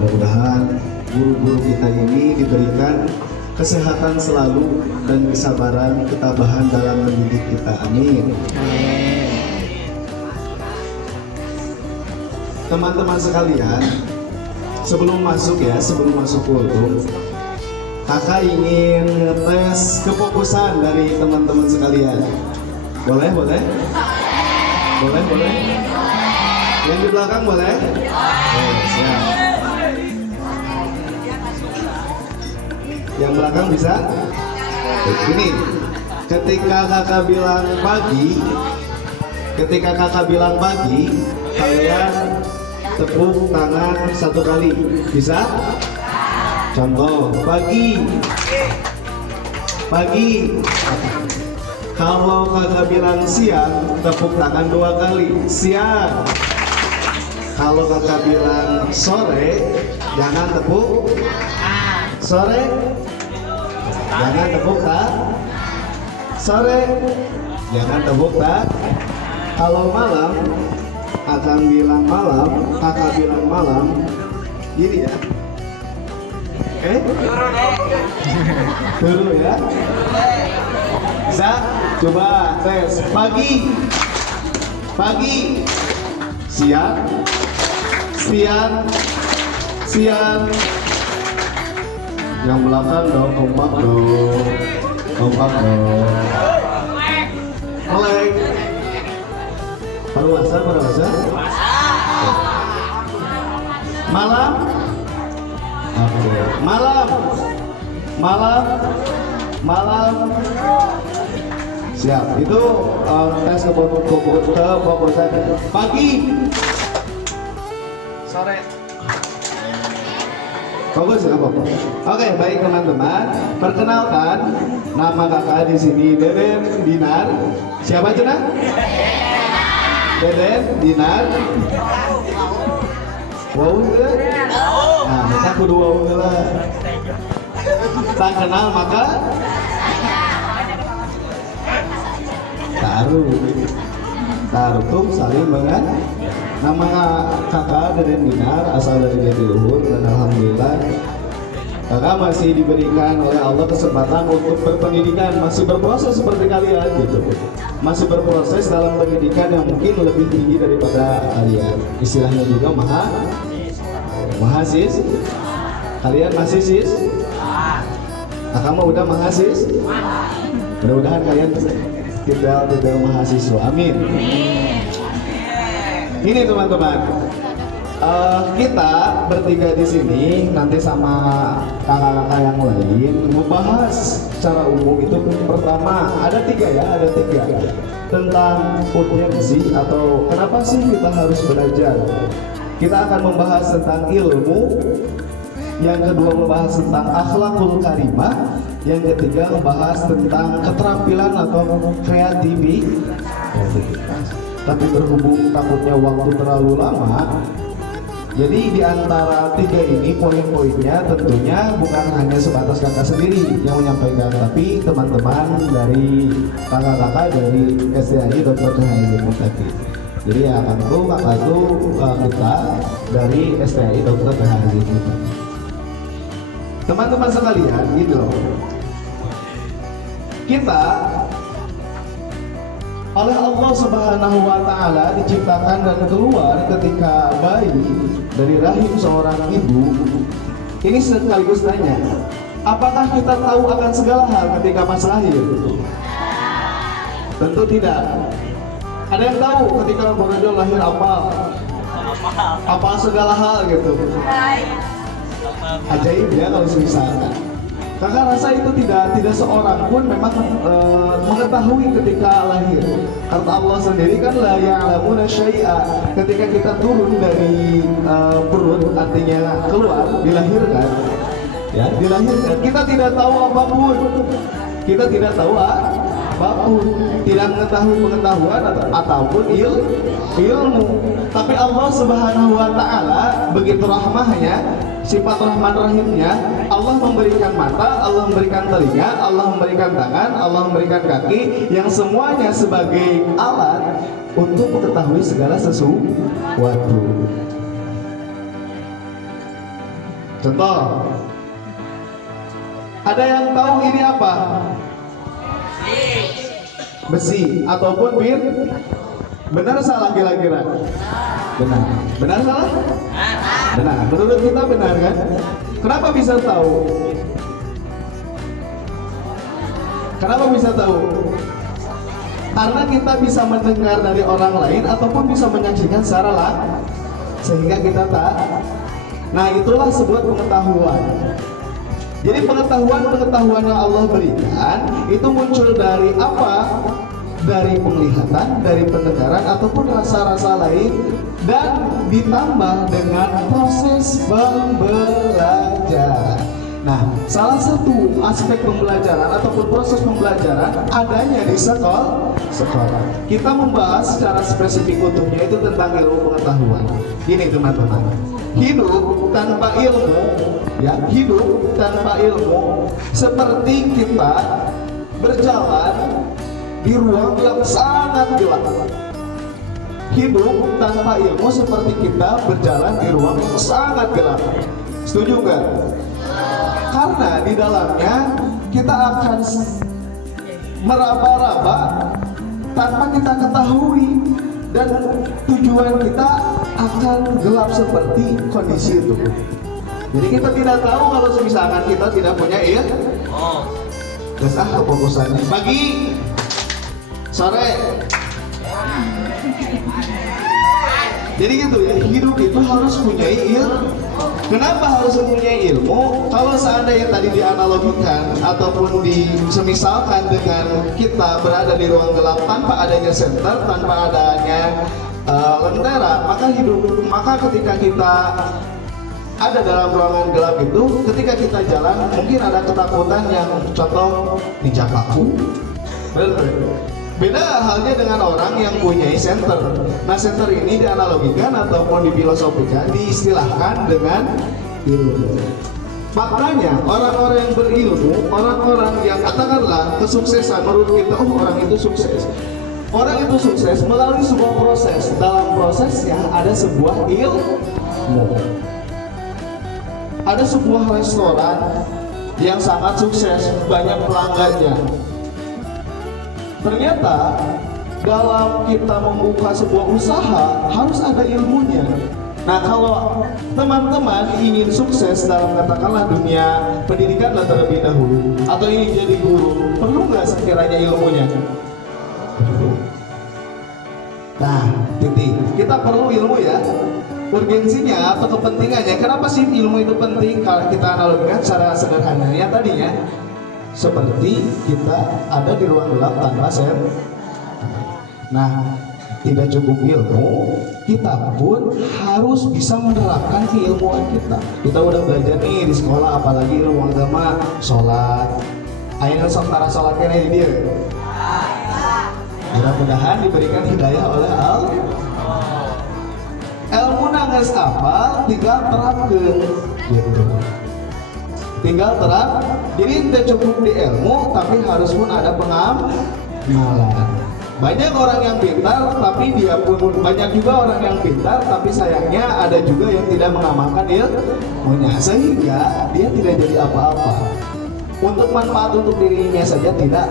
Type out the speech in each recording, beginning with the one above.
Mudah-mudahan guru-guru kita ini diberikan kesehatan selalu dan kesabaran, ketabahan dalam mendidik kita. Amin. Teman-teman sekalian, sebelum masuk kultum, kakak ingin ngetes kefokusan dari teman-teman sekalian. Boleh? Yang di belakang boleh? Siap. Yang belakang bisa? Begini, ketika kakak bilang pagi, kalian tepuk tangan 1 kali. Bisa? Contoh, pagi. Kalau kakak bilang siang, tepuk tangan 2 kali. Siang. Kalau kakak bilang sore, jangan tepuk sore. Jangan tepuk tangan sore. Jangan tepuk tangan. Kalau malam, kakak bilang malam. Gini ya. Dulu ya. Bisa? Coba tes. Pagi. Siang. Yang belakang dong, kompak dong. Melek. Paruwasa. Malam. Oke. Malam. Siap. Itu tes kefokusan. Pagi. Sore. Fokus ya, Bapak. Oke, baik teman-teman. Perkenalkan, nama kakak di sini Deden Dinar. Siapa cenah? Deden Dinar. Wow, nah, kita kudu wow lah. Tak kenal maka taruh saling banget. Nama kakak Deden Dinar asal dari Jatiluhur, dan alhamdulillah kakak masih diberikan oleh Allah kesempatan untuk berpendidikan, masih berproses seperti kalian gitu. Masih berproses dalam pendidikan yang mungkin lebih tinggi daripada kalian. Istilahnya juga mahasis. Kalian masih sis? Kakak mah udah mahasis? Mudah-mudahan kalian tidak mahasiswa. Amin. Ini teman-teman, kita bertiga di sini nanti sama kakak-kakak yang lain membahas secara umum. Itu pertama ada tiga tentang urgensi atau kenapa sih kita harus belajar. Kita akan membahas tentang ilmu, yang kedua membahas tentang akhlakul karimah, yang ketiga membahas tentang keterampilan atau kreativitas. Tapi berhubung takutnya waktu terlalu lama, jadi di antara tiga ini poin-poinnya tentunya bukan hanya sebatas kakak sendiri yang menyampaikan, tapi teman-teman dari kakak-kakak dari STAI Dr. Haizul Mutaki. Jadi ya kakak kita dari STAI Dr. Haizul Mutaki. Teman-teman sekalian, gitu loh. Kita oleh Allah Subhanahu wa Ta'ala diciptakan dan keluar ketika bayi dari rahim seorang ibu. Ini sekaligus tanya, apakah kita tahu akan segala hal ketika pas lahir? Tentu tidak. Ada yang tahu ketika baru lahir apa segala hal gitu? Ajaib ya kalau misalkan. Kakak rasa itu tidak seorang pun memang mengetahui ketika lahir. Kata Allah sendiri kan la ya'lamuna syai'a. Ketika kita turun dari perut, artinya keluar, dilahirkan. Ya, dilahirkan. Kita tidak tahu apapun. Tidak mengetahui pengetahuan ataupun ilmu. Tapi Allah Subhanahu wa Ta'ala begitu rahmahnya, sifat rahman rahimnya, Allah memberikan mata, Allah memberikan telinga, Allah memberikan tangan, Allah memberikan kaki, yang semuanya sebagai alat untuk mengetahui segala sesuatu. Contoh, ada yang tahu ini apa? Besi ataupun bir? Benar salah kira-kira? Benar. Benar salah? Benar. Menurut kita benar kan? Kenapa bisa tahu? Kenapa bisa tahu? Karena kita bisa mendengar dari orang lain ataupun bisa menyaksikan secara langsung, sehingga kita tak. Nah, itulah sebuah pengetahuan. Jadi pengetahuan yang Allah berikan itu muncul dari apa? Dari penglihatan, dari pendengaran ataupun rasa-rasa lain, dan ditambah dengan proses pembelajaran. Nah, salah satu aspek pembelajaran ataupun proses pembelajaran adanya di sekolah. Kita membahas secara spesifik untuknya itu tentang ilmu pengetahuan. Gini teman-teman, hidup tanpa ilmu, ya, hidup tanpa ilmu seperti kita berjalan di ruang yang sangat gelap. Hidup tanpa ilmu seperti kita berjalan di ruang yang sangat gelap. Setuju nggak? Karena di dalamnya kita akan meraba-raba tanpa kita ketahui, dan tujuan kita akan gelap seperti kondisi itu. Jadi kita tidak tahu kalau misalkan kita tidak punya ilmu. Terus kefokusannya pagi, sore. Jadi gitu ya, hidup itu harus punya ilmu. Kenapa harus mempunyai ilmu? Kalau seandainya tadi dianalogikan ataupun disemisalkan dengan kita berada di ruang gelap tanpa adanya senter, tanpa adanya lentera, maka ketika kita ada dalam ruangan gelap itu, ketika kita jalan mungkin ada ketakutan yang contoh injak paku. Beda halnya dengan orang yang punya center. Nah, center ini dianalogikan ataupun difilosofikan, diistilahkan dengan ilmu. Makanya orang-orang yang berilmu, orang-orang yang katakanlah kesuksesan menurut kita, orang itu sukses. Orang itu sukses melalui sebuah proses. Dalam prosesnya ada sebuah ilmu. Ada sebuah restoran yang sangat sukses, banyak pelanggannya. Ternyata dalam kita membuka sebuah usaha harus ada ilmunya. Nah, kalau teman-teman ingin sukses dalam katakanlah dunia pendidikan terlebih dahulu, atau ingin jadi guru, perlu nggak sekiranya ilmunya? Nah, titik. Kita perlu ilmu ya. Urgensinya atau kepentingannya. Kenapa sih ilmu itu penting? Kalau kita analogikan secara sederhananya tadinya, seperti kita ada di ruang gelap tanpa senter. Nah, tidak cukup ilmu, kita pun harus bisa menerapkan keilmuan kita. Kita udah belajar nih di sekolah, apalagi ilmu agama, sholat. Ayo sementara sholatnya di dia. Mudah-mudahan diberikan hidayah oleh Allah. Ilmu nangis apa? Tinggal terapkan, gitu. Tinggal terap. Jadi tidak cukup di ilmu, tapi harus pun ada pengamalan. Banyak orang yang pintar, tapi dia pun banyak juga orang yang pintar, tapi sayangnya ada juga yang tidak mengamalkan ilmunya, sehingga dia tidak jadi apa-apa. Untuk manfaat untuk dirinya saja tidak.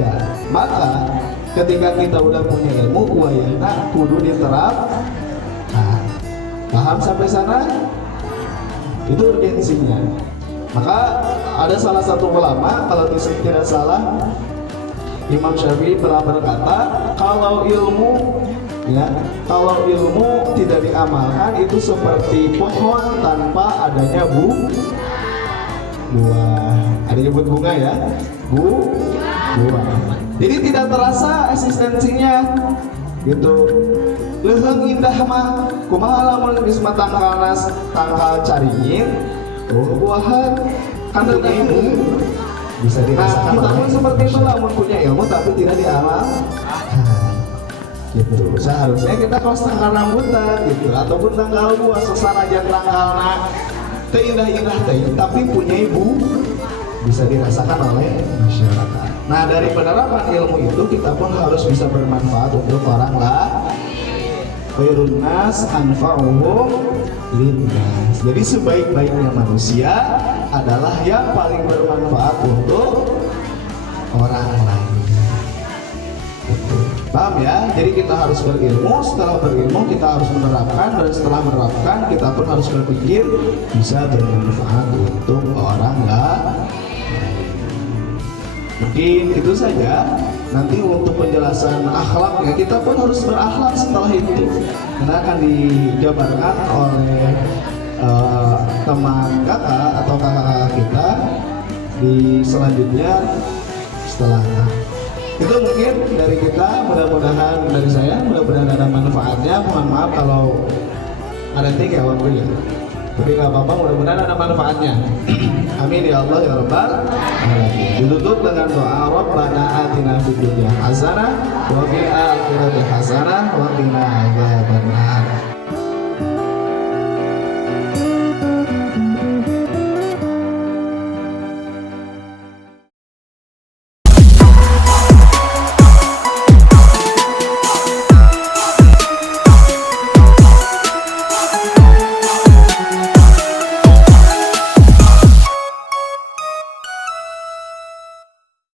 Ya, maka ketika kita udah punya ilmu, wayahna kudu diterap. Nah, paham sampai sana? Itu urgensinya. Maka ada salah satu ulama, kalau tidak salah, Imam Syafi'i pernah berkata, kalau ilmu tidak diamalkan itu seperti pohon tanpa adanya buah. Ada nyebut bunga ya, buah. Jadi tidak terasa eksistensinya, gitu. Leuheung indah mah, kumaha lamun geus tangkal caringin, buahan kan ilmu. Bisa dirasakan. Kita pun seperti itu, namun punya ilmu tapi tidak diamal. Gitu. Seharusnya kita kos tanggal rambutan gitu, ataupun tanggal buah sesanajan tanggalna teu indah-indah teh, tapi punya ibu bisa dirasakan oleh masyarakat. Nah, dari penerapan ilmu itu kita pun harus bisa bermanfaat untuk orang lain. Khairun nas anfa'uhum linnas. Jadi sebaik-baiknya manusia adalah yang paling bermanfaat untuk orang lain. Paham ya? Jadi kita harus berilmu, setelah berilmu kita harus menerapkan, dan setelah menerapkan kita pun harus berpikir bisa bermanfaat untuk orang lain. Mungkin itu saja. Nanti untuk penjelasan akhlaknya kita pun harus berakhlak setelah itu, karena akan dijabarkan oleh teman kakak atau kakak kita di selanjutnya setelahnya. Itu mungkin dari kita, mudah-mudahan dari saya, mudah-mudahan ada manfaatnya. Mohon maaf kalau ada tiga waktunya, tapi nggak apa-apa, mudah-mudahan ada manfaatnya. Amin ya Allah ya Rabbal alamin. Ditutup dengan doa Rabbana atina fid dunya hasanah wa fil akhirati hasanah wa qina adzabannar.